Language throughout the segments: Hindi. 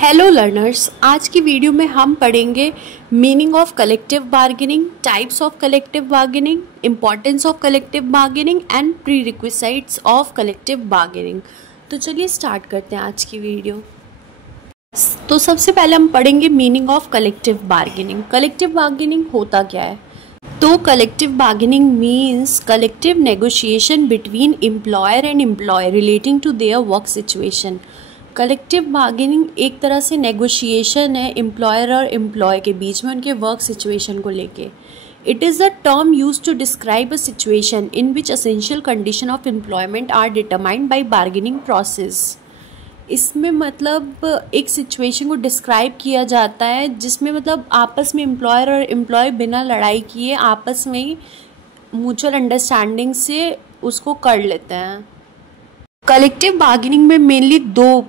हेलो लर्नर्स, आज की वीडियो में हम पढ़ेंगे meaning of collective bargaining, types of collective bargaining, importance of collective bargaining and prerequisites of collective bargaining. तो चलिए स्टार्ट करते हैं आज की वीडियो। तो सबसे पहले हम पढ़ेंगे meaning of collective bargaining. Collective bargaining होता क्या है? तो collective bargaining means collective negotiation between employer and employee relating to their work situation. Collective bargaining एक तरह से नेगोशिएशन है एम्प्लॉयर और एम्प्लॉय के बीच में उनके वर्क सिचुएशन को लेके। It is the term use to describe a situation in which essential condition of employment are determined by bargaining process. इसमें मतलब एक सिचुएशन को डिस्क्राइब किया जाता है जिसमें मतलब आपस में एम्प्लॉयर और एम्प्लॉय बिना लड़ाई किए आपस में ही म्यूचुअल अंडरस्टैंडिंग से उसको कर लेते हैं। कलेक्टिव बार्गेनिंग में मेनली दो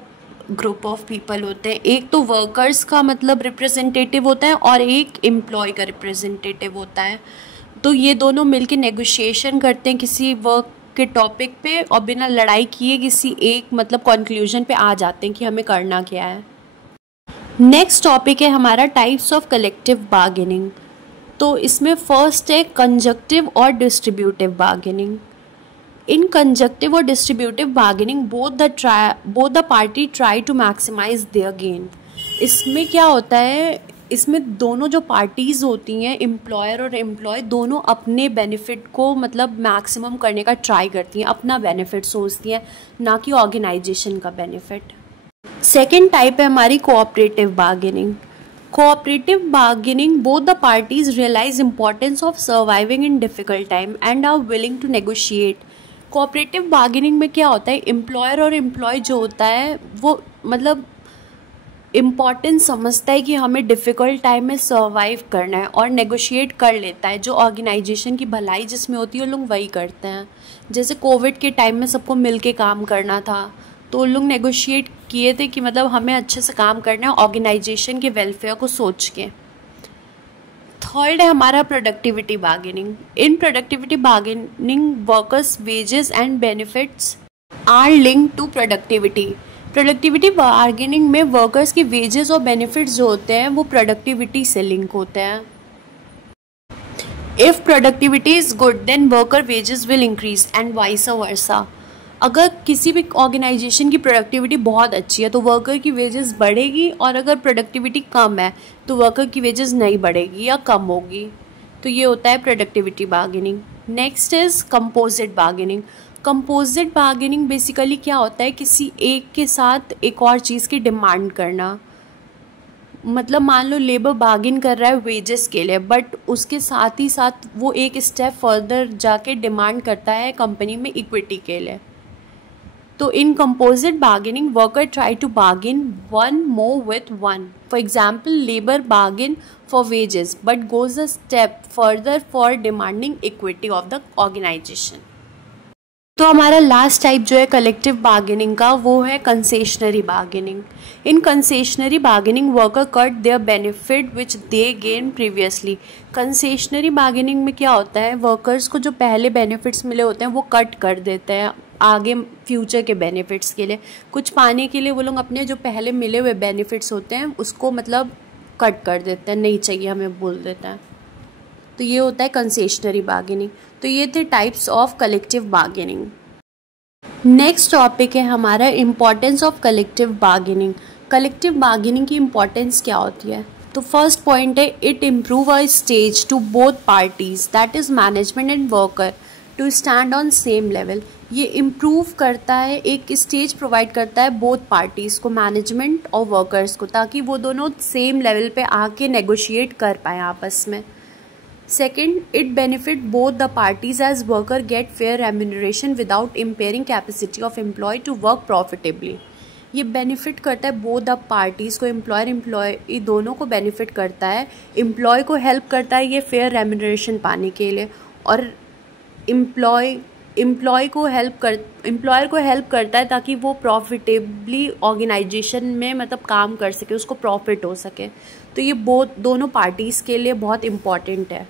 ग्रुप ऑफ पीपल होते हैं, एक तो वर्कर्स का मतलब रिप्रेजेंटेटिव होता है और एक एम्प्लॉय का रिप्रेजेंटेटिव होता है। तो ये दोनों मिलके नेगोशिएशन करते हैं किसी वर्क के टॉपिक पे और बिना लड़ाई किए किसी एक मतलब कंक्लूजन पे आ जाते हैं कि हमें करना क्या है। नेक्स्ट टॉपिक है हमारा टाइप्स ऑफ कलेक्टिव बार्गेनिंग। तो इसमें फर्स्ट है कंजक्टिव और distributive bargaining. In conjunctive or distributive bargaining, both the party try to maximize their gain. इसमें क्या होता है, इसमें दोनों जो पार्टीज़ होती हैं एम्प्लॉयर और एम्प्लॉय दोनों अपने बेनिफिट को मतलब मैक्सिमम करने का ट्राई करती हैं, अपना बेनिफिट सोचती हैं, ना कि ऑर्गेनाइजेशन का बेनिफिट। सेकेंड टाइप है हमारी cooperative bargaining. Cooperative bargaining both the parties realise importance of surviving in difficult time and are willing to negotiate. Cooperative bargaining में क्या होता है, एम्प्लॉयर और एम्प्लॉय जो होता है वो मतलब इम्पॉर्टेंस समझता है कि हमें डिफ़िकल्ट टाइम में सर्वाइव करना है और नेगोशिएट कर लेता है। जो ऑर्गेनाइजेशन की भलाई जिसमें होती है वो लोग वही करते हैं। जैसे कोविड के टाइम में सबको मिल के काम करना था तो उन लोग नेगोशिएट किए थे कि मतलब हमें अच्छे से काम करना है ऑर्गेनाइजेशन के वेलफेयर को सोच के। थर्ड है हमारा productivity bargaining. In productivity bargaining workers wages and benefits are linked to productivity. Productivity bargaining में वर्कर्स के वेजेस और बेनिफिट्स जो होते हैं वो प्रोडक्टिविटी से लिंक होते हैं। If productivity is good then worker wages will increase and vice versa. अगर किसी भी ऑर्गेनाइजेशन की प्रोडक्टिविटी बहुत अच्छी है तो वर्कर की वेजेस बढ़ेगी और अगर प्रोडक्टिविटी कम है तो वर्कर की वेजेस नहीं बढ़ेगी या कम होगी। तो ये होता है productivity bargaining. Next is composite bargaining. Composite bargaining basically क्या होता है, किसी एक के साथ एक और चीज़ की डिमांड करना। मतलब मान लो लेबर बार्गेन कर रहा है वेजेस के लिए बट उसके साथ ही साथ वो एक स्टेप फर्दर जाके डिमांड करता है कंपनी में इक्विटी के लिए। तो in composite bargaining, worker try to bargain one more with one. For example, labor bargain for wages but goes a step further for demanding equity of the organization. तो हमारा लास्ट टाइप जो है कलेक्टिव बार्गेनिंग का वो है concessionary bargaining. In concessionary bargaining worker cut their benefit which they gain previously. Concessionary bargaining में क्या होता है, वर्कर्स को जो पहले बेनिफिट्स मिले होते हैं वो कट कर देते हैं आगे फ्यूचर के बेनिफिट्स के लिए। कुछ पाने के लिए वो लोग अपने जो पहले मिले हुए बेनिफिट्स होते हैं उसको मतलब कट कर देते हैं, नहीं चाहिए हमें बोल देता है। तो ये होता है कंसेशनरी बार्गेनिंग। तो ये थे types of collective bargaining. Next topic है हमारा importance of collective bargaining. Collective bargaining की इम्पॉर्टेंस क्या होती है? तो फर्स्ट पॉइंट है it improve a stage to both parties that is management and worker to stand on same level. ये इम्प्रूव करता है, एक स्टेज प्रोवाइड करता है बोथ पार्टीज़ को, मैनेजमेंट और वर्कर्स को, ताकि वो दोनों सेम लेवल पे आके नेगोशिएट कर पाएँ आपस में। Second, it benefit both the parties as worker get fair remuneration without impairing capacity of employ to work profitably. ये बेनिफिट करता है बोथ द पार्टीज़ को, एम्प्लॉयर एम्प्लॉय दोनों को बेनिफिट करता है। एम्प्लॉय को हेल्प करता है ये फेयर रेम्यूनरेशन पाने के लिए और एम्प्लॉयर को हेल्प करता है ताकि वो प्रॉफिटेबली ऑर्गेनाइजेशन में मतलब काम कर सके, उसको प्रॉफिट हो सके। तो ये दोनों पार्टीज़ के लिए बहुत इम्पॉर्टेंट है।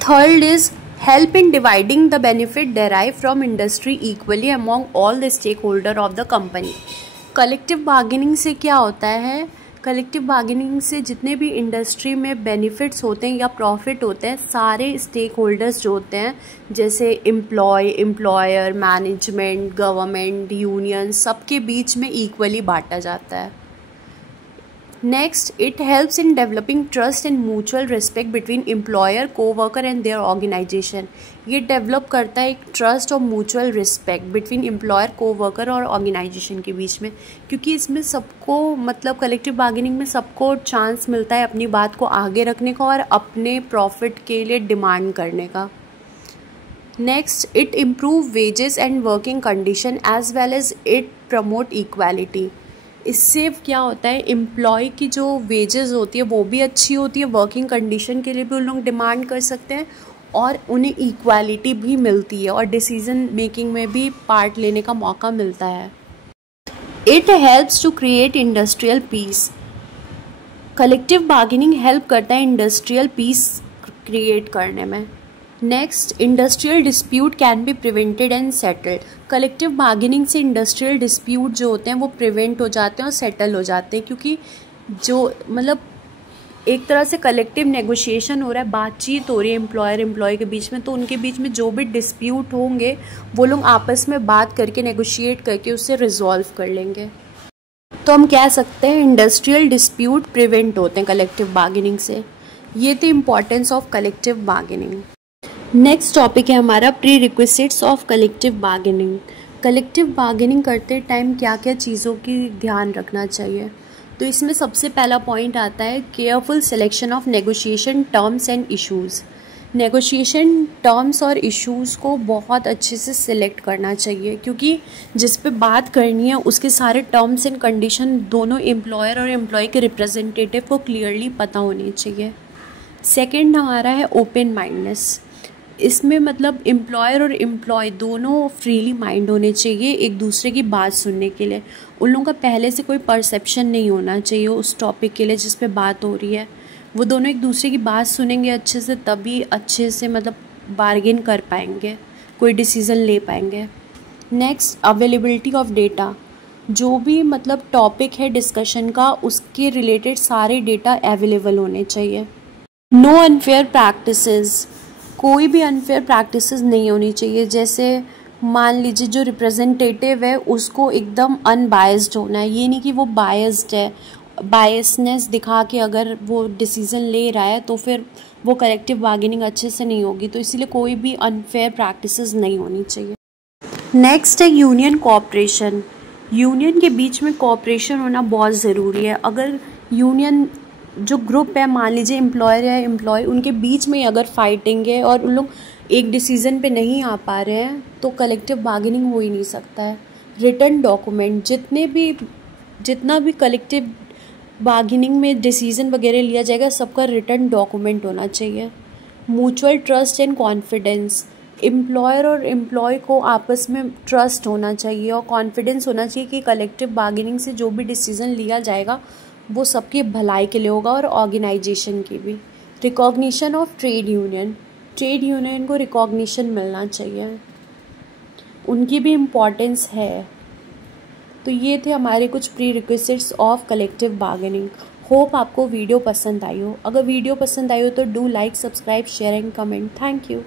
Third is help in dividing the benefit derived from industry equally among all the stakeholder of the company. Collective bargaining से क्या होता है? कलेक्टिव बार्गेनिंग से जितने भी इंडस्ट्री में बेनिफिट्स होते हैं या प्रॉफिट होते हैं, सारे स्टेक होल्डर्स जो होते हैं, जैसे एम्प्लॉयर, मैनेजमेंट, गवर्नमेंट, यूनियन, सबके बीच में इक्वली बांटा जाता है। Next, it helps in developing trust and mutual respect between employer, coworker and their organisation. ये डेवलप करता है एक ट्रस्ट और mutual respect between employer, coworker और ऑर्गेनाइजेशन के बीच में, क्योंकि इसमें सबको मतलब कलेक्टिव बार्गेनिंग में सबको चांस मिलता है अपनी बात को आगे रखने का और अपने प्रॉफिट के लिए डिमांड करने का। Next, it improve wages and working condition as well as it promote equality. इससे क्या होता है, एम्प्लॉय की जो वेजेस होती है वो भी अच्छी होती है, वर्किंग कंडीशन के लिए भी उन लोग डिमांड कर सकते हैं और उन्हें इक्वालिटी भी मिलती है और डिसीजन मेकिंग में भी पार्ट लेने का मौका मिलता है। It helps to create industrial peace. Collective bargaining help करता है इंडस्ट्रियल पीस क्रिएट करने में। Next, industrial dispute can be prevented and settled. Collective bargaining से इंडस्ट्रियल डिस्प्यूट जो होते हैं वो प्रिवेंट हो जाते हैं और सेटल हो जाते हैं, क्योंकि जो मतलब एक तरह से कलेक्टिव नेगोशिएशन हो रहा है, बातचीत हो रही है एम्प्लॉय के बीच में, तो उनके बीच में जो भी डिस्प्यूट होंगे वो लोग आपस में बात करके नेगोशिएट करके उससे रिजॉल्व कर लेंगे। तो हम कह सकते हैं इंडस्ट्रियल डिस्प्यूट प्रिवेंट होते हैं कलेक्टिव बार्गेनिंग से। ये थी importance of collective bargaining. Next topic है हमारा pre requisites of collective bargaining. Collective bargaining करते टाइम क्या क्या चीज़ों की ध्यान रखना चाहिए? तो इसमें सबसे पहला पॉइंट आता है careful selection of negotiation terms and issues. Negotiation terms और इश्यूज़ को बहुत अच्छे से सिलेक्ट करना चाहिए, क्योंकि जिस पे बात करनी है उसके सारे टर्म्स एंड कंडीशन दोनों एम्प्लॉयर और एम्प्लॉय के रिप्रेजेंटेटिव को क्लियरली पता होनी चाहिए। सेकेंड हमारा है ओपन माइंडनेस। इसमें मतलब एम्प्लॉयर और एम्प्लॉय दोनों फ्रीली माइंड होने चाहिए एक दूसरे की बात सुनने के लिए। उन लोगों का पहले से कोई परसेप्शन नहीं होना चाहिए उस टॉपिक के लिए जिस पे बात हो रही है। वो दोनों एक दूसरे की बात सुनेंगे अच्छे से, तभी अच्छे से मतलब बार्गेन कर पाएंगे, कोई डिसीज़न ले पाएंगे। Next, availability of data. जो भी मतलब टॉपिक है डिस्कशन का, उसके रिलेटेड सारे डेटा अवेलेबल होने चाहिए। No unfair practices. कोई भी अनफेयर प्रैक्टिसेस नहीं होनी चाहिए। जैसे मान लीजिए जो रिप्रेजेंटेटिव है उसको एकदम अनबायस्ड होना है, ये नहीं कि वो बायस्ड है, बायसनेस दिखा के अगर वो डिसीज़न ले रहा है तो फिर वो कलेक्टिव बार्गेनिंग अच्छे से नहीं होगी। तो इसीलिए कोई भी अनफेयर प्रैक्टिसेस नहीं होनी चाहिए। नेक्स्ट है यूनियन कोऑपरेशन। यूनियन के बीच में कोऑपरेशन होना बहुत ज़रूरी है। अगर यूनियन जो ग्रुप है, मान लीजिए एम्प्लॉयर या एम्प्लॉय, उनके बीच में अगर फाइटिंग है और उन लोग एक डिसीज़न पे नहीं आ पा रहे हैं तो कलेक्टिव बार्गेनिंग हो ही नहीं सकता है। रिटन डॉक्यूमेंट, जितना भी कलेक्टिव बार्गेनिंग में डिसीज़न वगैरह लिया जाएगा सबका रिटन डॉक्यूमेंट होना चाहिए। Mutual trust and confidence. Employer और एम्प्लॉय को आपस में ट्रस्ट होना चाहिए और कॉन्फिडेंस होना चाहिए कि कलेक्टिव बार्गेनिंग से जो भी डिसीज़न लिया जाएगा वो सबकी भलाई के लिए होगा और ऑर्गेनाइजेशन की भी। Recognition of trade union. Trade union को रिकॉग्निशन मिलना चाहिए, उनकी भी इम्पॉर्टेंस है। तो ये थे हमारे कुछ pre requisites of collective bargaining. Hope आपको वीडियो पसंद आई हो। अगर वीडियो पसंद आई हो तो do like, subscribe, share and comment. Thank you.